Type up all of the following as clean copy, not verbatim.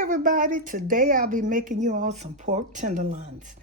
Everybody, today I'll be making you all some pork tenderloins.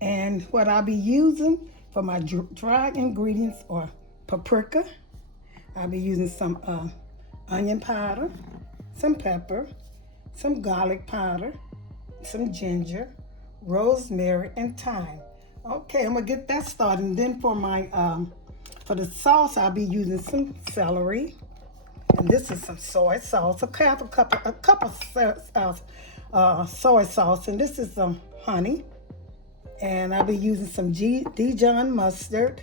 And what I'll be using for my dry ingredients are paprika. I'll be using some onion powder, some pepper, some garlic powder, some ginger, rosemary, and thyme. Okay, I'm gonna get that started. And then for the sauce, I'll be using some celery. And this is some soy sauce, a cup of soy sauce, and this is some honey. And I'll be using some Dijon mustard,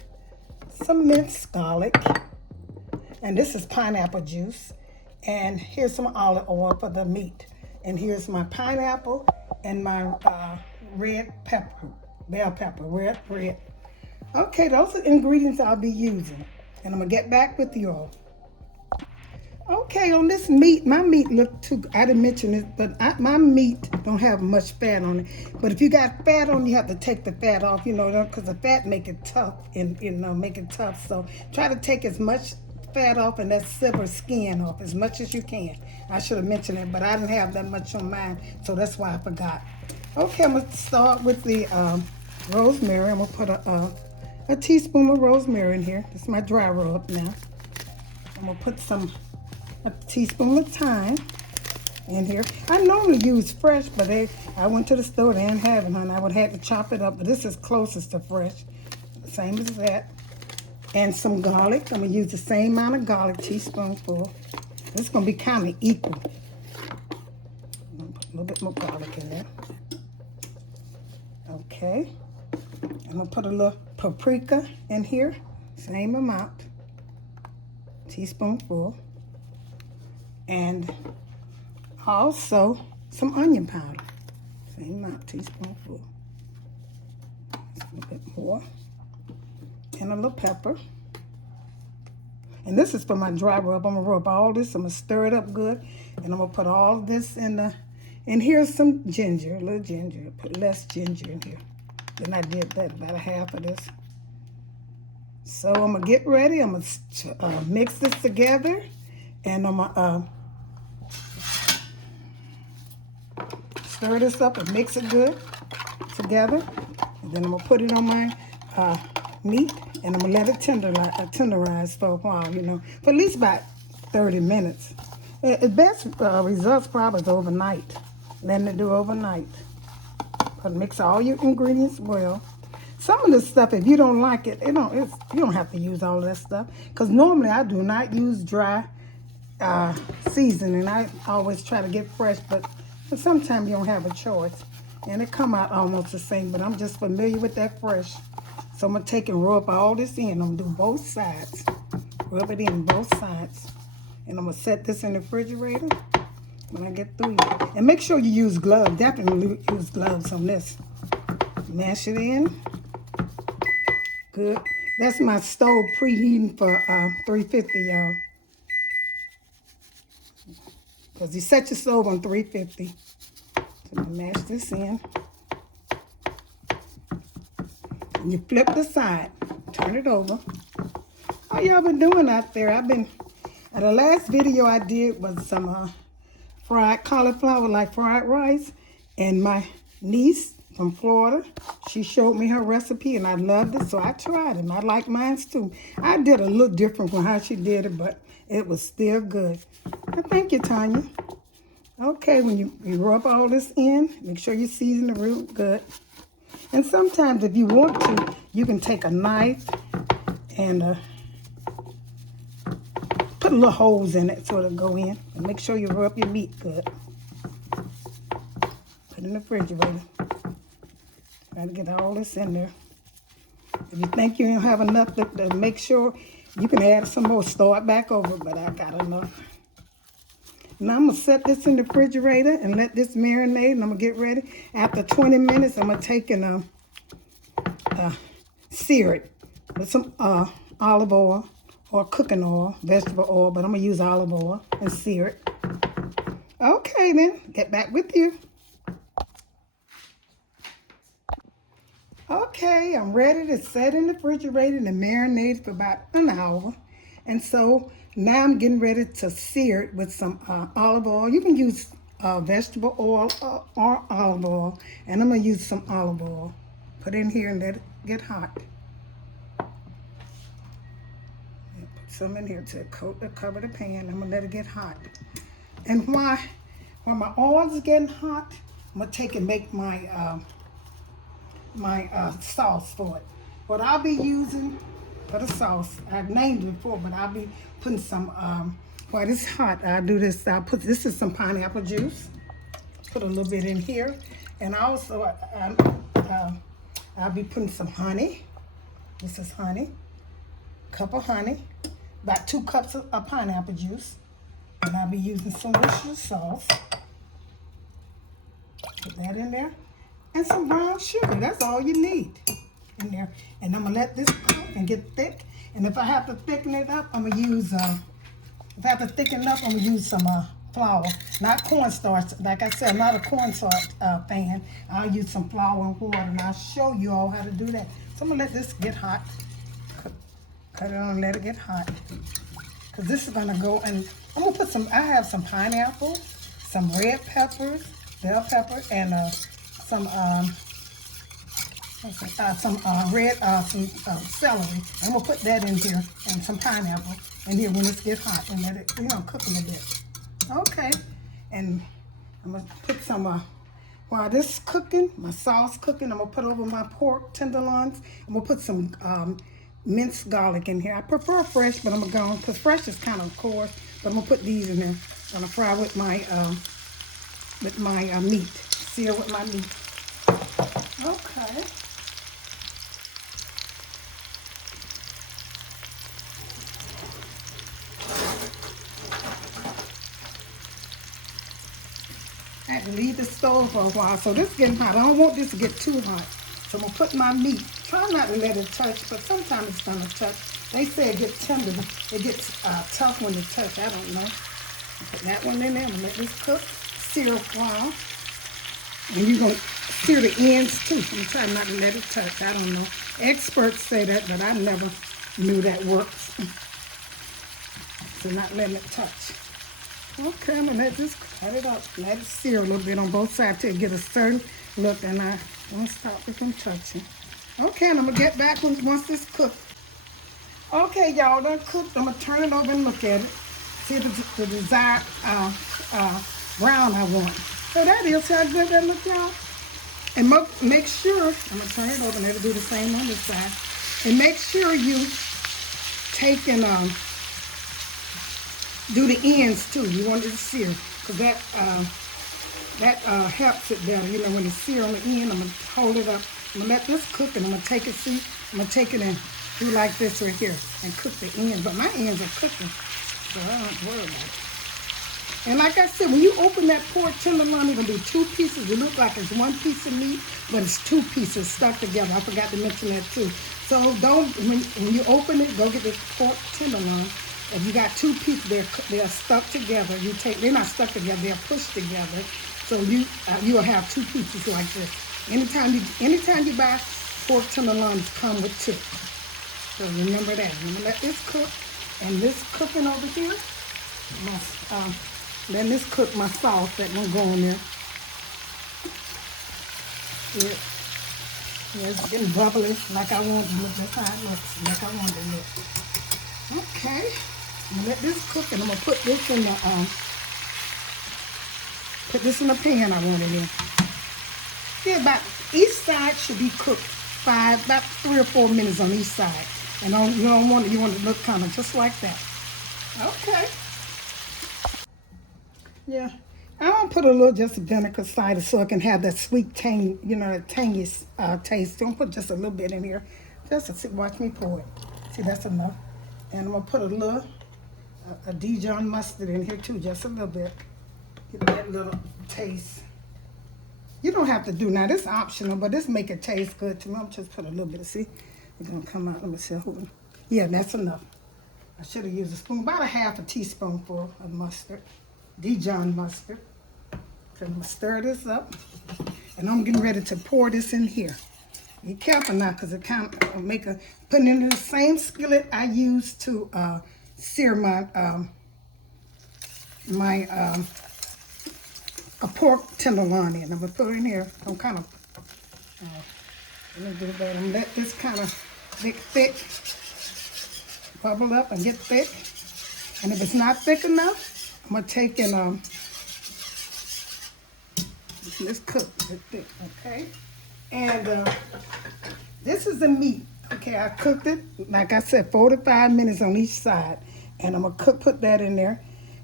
some minced garlic, and this is pineapple juice. And here's some olive oil for the meat. And here's my pineapple and my red pepper, bell pepper, red. Okay, those are ingredients I'll be using. And I'm gonna get back with you all. Okay, on this meat, my meat looked too, I didn't mention it, but my meat don't have much fat on it. But if you got fat on, you have to take the fat off, because the fat make it tough, make it tough. So try to take as much fat off and that silver skin off as much as you can. I should have mentioned it, but I didn't have that much on mine, so that's why I forgot. Okay, I'm gonna start with the rosemary. I'm gonna put a teaspoon of rosemary in here. This is my dry rub now. I'm gonna put a teaspoon of thyme in here. I normally use fresh, but I went to the store, they didn't have it, honey. I would have to chop it up, but this is closest to fresh. Same as that. And some garlic. I'm gonna use the same amount of garlic, teaspoonful. This is gonna be kind of equal. I'm gonna put a little bit more garlic in there. Okay. I'm gonna put a little paprika in here, same amount, teaspoonful. And also some onion powder, same amount, teaspoonful. Just a little bit more. And a little pepper. And this is for my dry rub. I'm gonna rub all this, I'm gonna stir it up good, and I'm gonna put all this and here's some ginger, a little ginger. Put less ginger in here than I did that, about a half of this. So I'm gonna get ready, I'm gonna mix this together, and I'm gonna stir this up and mix it good together. And then I'm gonna put it on my meat, and I'm gonna let it tenderize for a while, for at least about 30 minutes. The best results probably is overnight. Letting it do overnight. But mix all your ingredients well. Some of this stuff, if you don't like it, you don't have to use all that stuff. Because normally I do not use dry seasoning. I always try to get fresh, but sometimes you don't have a choice. And it come out almost the same, but I'm just familiar with that fresh. So I'm going to take and rub all this in. I'm going to do both sides. Rub it in both sides. And I'm going to set this in the refrigerator when I get through. And make sure you use gloves. Definitely use gloves on this. Mash it in. Good. That's my stove preheating for 350, y'all. Because you set your stove on 350. So I'm going to mash this in. And you flip the side. Turn it over. How y'all been doing out there? The last video I did was some fried cauliflower, like fried rice. And my niece from Florida, she showed me her recipe, and I loved it, so I tried it. And I like mine too. I did a little different from how she did it, but it was still good. Thank you, Tanya. Okay, when you rub all this in, make sure you season the root good. And sometimes if you want to, you can take a knife and put little holes in it so it'll go in. And make sure you rub your meat good. Put it in the refrigerator. Try to get all this in there. If you think you don't have enough to make sure, you can add some more. Start back over, but I got enough. Now I'm going to set this in the refrigerator and let this marinate, and I'm going to get ready. After 20 minutes, I'm going to take and sear it with some olive oil or cooking oil, vegetable oil, but I'm going to use olive oil and sear it. Okay, then, get back with you. Okay, I'm ready to set in the refrigerator and marinate for about an hour. And so now I'm getting ready to sear it with some olive oil. You can use vegetable oil or olive oil, and I'm gonna use some olive oil. Put in here and let it get hot. Put some in here to cover the pan. I'm gonna let it get hot. And while my oil is getting hot, I'm gonna take and make my sauce for it. What I'll be using for the sauce, I've named it before, but I'll be putting some, while it's hot, I'll do this. This is some pineapple juice. Put a little bit in here. And also, I'll be putting some honey. This is honey. Cup of honey. About 2 cups of pineapple juice. And I'll be using some Worcestershire sauce. Put that in there. And some brown sugar. That's all you need in there. And I'm going to let this cook and get thick. And if I have to thicken it up, I'm going to use, if I have to thicken it up, I'm going to use some flour. Not cornstarch. Like I said, I'm not a cornstarch fan. I'll use some flour and water, and I'll show you all how to do that. So I'm going to let this get hot. Cut it on and let it get hot. Because this is going to go, and I'm going to put some, I have some pineapple, some red peppers, bell pepper, and some celery. I'm gonna put that in here and some pineapple in here when it gets hot and let it, cook a bit. Okay, and I'm gonna put some. While this is cooking, my sauce cooking, I'm gonna put over my pork tenderloins. I'm gonna put some minced garlic in here. I prefer fresh, but I'm gonna go because fresh is kind of coarse. But I'm gonna put these in there. I'm gonna fry with my meat. Sear with my meat. Okay. I had to leave the stove for a while, so this is getting hot. I don't want this to get too hot. So I'm gonna put my meat. Try not to let it touch, but sometimes it's gonna touch. They say it gets tender, it gets tough when it touch. I don't know. Put that one in there. I'm gonna let this cook. Sear a while. And you're gonna sear the ends too. I'm trying not to let it touch. I don't know. Experts say that, but I never knew that works. So not letting it touch. Okay, I'm gonna let this cut it up. Let it sear a little bit on both sides till it get a certain look, and I won't stop it from touching. Okay, and I'm gonna get back once this cooked. Okay, y'all, done cooked. I'm gonna turn it over and look at it. See the desired brown I want. So that is how good that look, y'all. And make sure, I'm gonna turn it over and it'll do the same on this side. And make sure you take and do the ends too. You want it to sear, because that helps it better. When it's sear on the end, I'm gonna hold it up. I'm gonna let this cook, and I'm gonna take it. See, I'm gonna take it and do like this right here and cook the ends. But my ends are cooking, so I don't have to worry about it. And like I said, when you open that pork tenderloin, you're gonna do 2 pieces. It looks like it's 1 piece of meat, but it's 2 pieces stuck together. I forgot to mention that too. So when you open it, go get the pork tenderloin. If you got 2 pieces, they're stuck together. They're not stuck together, they're pushed together. So you'll have 2 pieces like this. Anytime you buy pork tenderloins, come with 2. So remember that. I'm gonna let this cook, and this cooking over here. Then this cook my sauce that gonna go in there. Yeah, it's getting bubbly like I want it to look. That's how it looks, like I want it to look. Okay. I'm gonna let this cook, and I'm gonna put this in the pan I want it in. Yeah, about each side should be cooked about 3 or 4 minutes on each side. And you want it to look kind of just like that. Okay. Yeah. I'm gonna put a little just vinegar cider so it can have that sweet tang, that tangy taste. Don't put just a little bit in here. Just to see, watch me pour it. See, that's enough. And I'm gonna put a little a Dijon mustard in here too, just a little bit. Get that little taste. You don't have to do now. This is optional, but this make it taste good to me. I'm just put a little bit. See, it's gonna come out. Let me see. Yeah, that's enough. I should have used a spoon, about a half a teaspoonful of mustard, Dijon mustard. So I'm gonna stir this up, and I'm getting ready to pour this in here. Be careful now, because it kind of putting it in the same skillet I used to sear my a pork tenderloin in. I'm gonna put it in here. I'm kind of, let me do that. And let this kind of get thick, bubble up and get thick. And if it's not thick enough, I'm gonna take and let's cook it thick, okay? And this is the meat. Okay, I cooked it, like I said, 45 minutes on each side. And I'm gonna put that in there.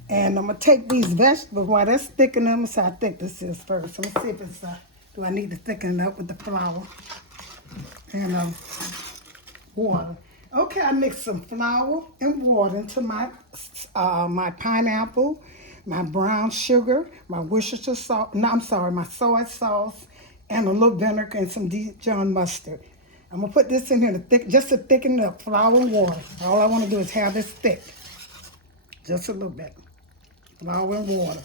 And I'm gonna take these vegetables while that's thickening them. So I think this is first. Let me see if it's, do I need to thicken it up with the flour and water. Okay, I mixed some flour and water into my my pineapple, my brown sugar, my Worcestershire sauce, no, I'm sorry, my soy sauce, and a little vinegar and some Dijon mustard. I'm gonna put this in here just to thicken it up, flour and water. All I wanna do is have this thick, just a little bit. Flour and water.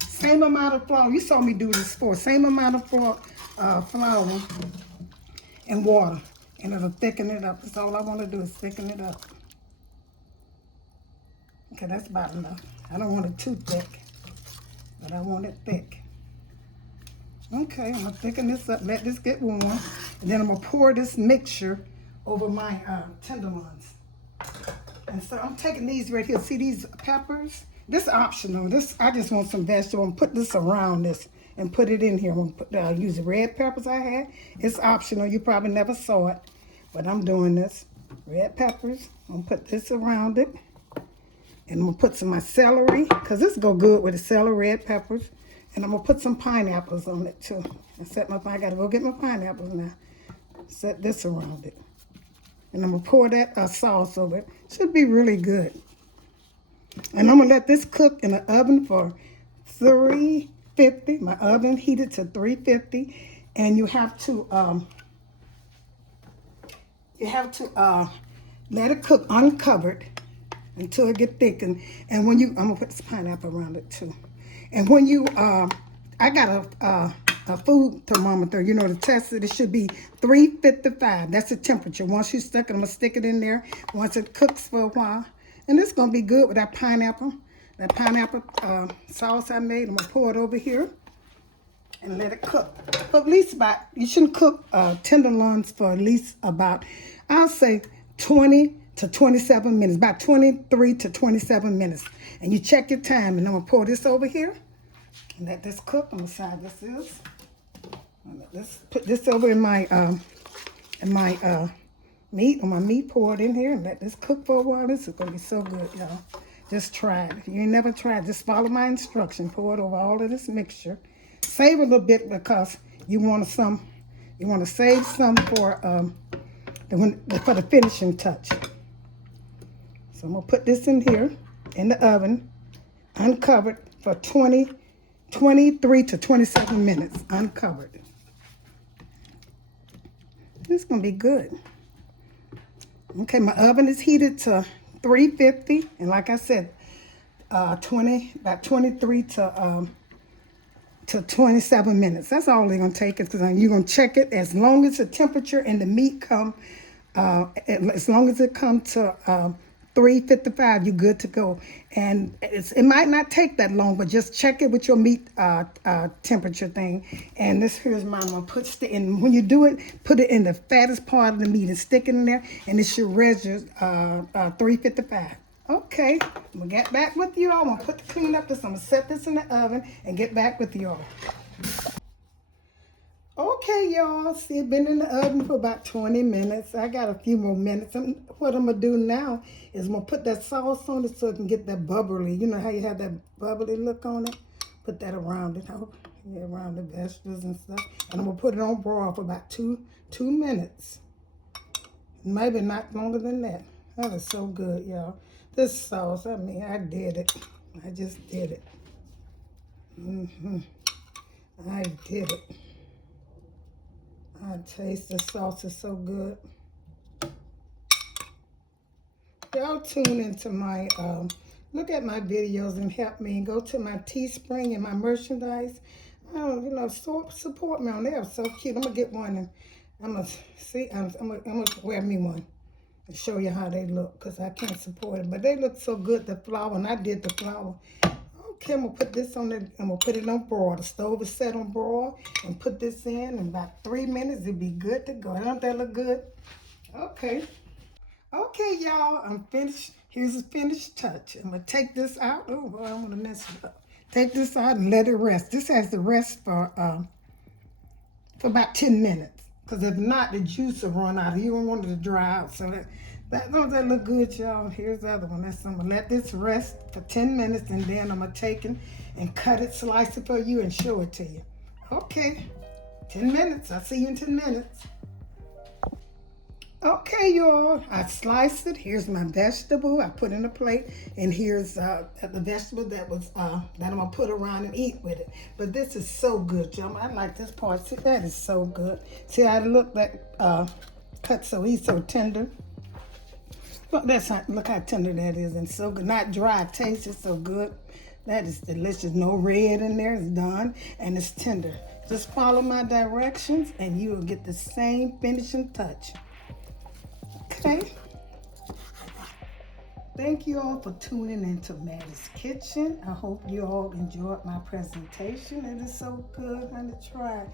Same amount of flour, you saw me do this before, same amount of flour and water. And it'll thicken it up. That's all I want to do is thicken it up. Okay, that's about enough. I don't want it too thick, but I want it thick. Okay, I'm gonna thicken this up, let this get warm, and then I'm gonna pour this mixture over my tenderloins. And so I'm taking these right here. See these peppers? This is optional. This, I just want some vegetable and put this around this and put it in here. I'm gonna use the red peppers I had. It's optional. You probably never saw it, but I'm doing this. Red peppers. I'm gonna put this around it. And I'm gonna put some of my celery, because this go good with the celery, red peppers. And I'm gonna put some pineapples on it too. I gotta go get my pineapples now. Set this around it. And I'm gonna pour that sauce over it. Should be really good. And I'm gonna let this cook in the oven for 350. My oven heated to 350. And you have to let it cook uncovered until it get thick. And when you, I'm gonna put this pineapple around it too. And when you, I got a food thermometer, you know, to test it, it should be 355. That's the temperature. Once you stick it, I'm gonna stick it in there. Once it cooks for a while. And it's gonna be good with that pineapple sauce I made. I'm gonna pour it over here and let it cook. For at least about, you shouldn't cook tenderloins for at least about, I'll say 20 to 27 minutes, about 23 to 27 minutes. And you check your time, and I'm gonna pour this over here and let this cook on the side this is. Let's put this over in my meat, pour it in here and let this cook for a while. This is gonna be so good, y'all. Just try it. If you ain't never tried, just follow my instruction. Pour it over all of this mixture. Save a little bit because you want to save some for the finishing touch. So I'm gonna put this in here in the oven, uncovered for 23 to 27 minutes, uncovered. This is gonna be good. Okay, my oven is heated to 350, and like I said, about 23 to 27 minutes. That's all they're gonna take, because you're gonna check it as long as the temperature and the meat come, as long as it comes to 355, you're good to go. And it might not take that long, but just check it with your meat temperature thing. And this here's mine. I'm gonna put in, when you do it, put it in the fattest part of the meat and stick it in there, and it should register 355. Okay, I'm gonna get back with you all. I'm gonna clean up this. I'm gonna set this in the oven and get back with you all. Okay, y'all, see, it's been in the oven for about 20 minutes. I got a few more minutes. What I'm going to do now is I'm going to put that sauce on it so it can get that bubbly. You know how you have that bubbly look on it? Put that around it, around the vegetables and stuff. And I'm going to put it on broil for about two minutes. Maybe not longer than that. That is so good, y'all. This sauce, I mean, I did it. I just did it. I did it. I taste the sauce is so good. Y'all tune into my, look at my videos and help me. Go to my Teespring and my merchandise. Support me on there. So cute. I'm going to get one. And I'm going to wear me one and show you how they look, because I can't support it. But they look so good, the flour, and I did the flour. Okay, I'm gonna put this on I'm gonna put it on broil. The stove is set on broil, and put this in about 3 minutes. It'll be good to go. Don't that look good? Okay. Okay, y'all, I'm finished. Here's a finished touch. I'm gonna take this out. Oh boy, I'm gonna mess it up. Take this out and let it rest. This has to rest for about 10 minutes. Because if not, the juice will run out. You don't want it to dry out. So don't that look good, y'all? Here's the other one. I'm gonna let this rest for 10 minutes, and then I'm gonna take it and cut it, slice it for you, and show it to you. Okay, 10 minutes. I'll see you in 10 minutes. Okay, y'all, I sliced it. Here's my vegetable I put in a plate, and here's the vegetable that I'm gonna put around and eat with it. But this is so good, y'all. I like this part. See, that is so good. See how it look that cut so easy, so tender. Well, look how tender that is, and so good. Not dry. Taste is so good. That is delicious. No red in there. It's done, and it's tender. Just follow my directions, and you will get the same finishing touch. Okay. Thank you all for tuning into Mattie's Kitchen. I hope you all enjoyed my presentation. It is so good, honey. Try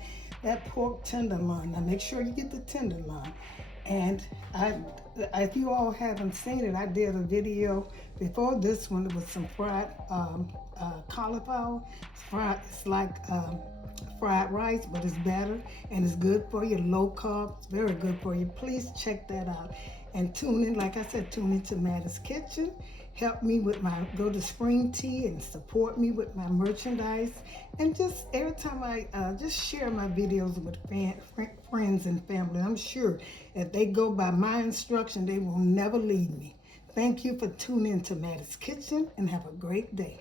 that pork tenderloin. Now make sure you get the tenderloin. And if you all haven't seen it, I did a video before this one. It was some fried cauliflower. It's like fried rice, but it's better and it's good for you. Low carb. It's very good for you. Please check that out. And tune in, like I said, tune into Mattie's Kitchen. Help me with go to Spring Tea and support me with my merchandise. And just every time I just share my videos with friends and family. I'm sure if they go by my instruction, they will never leave me. Thank you for tuning into Mattie's Kitchen, and have a great day.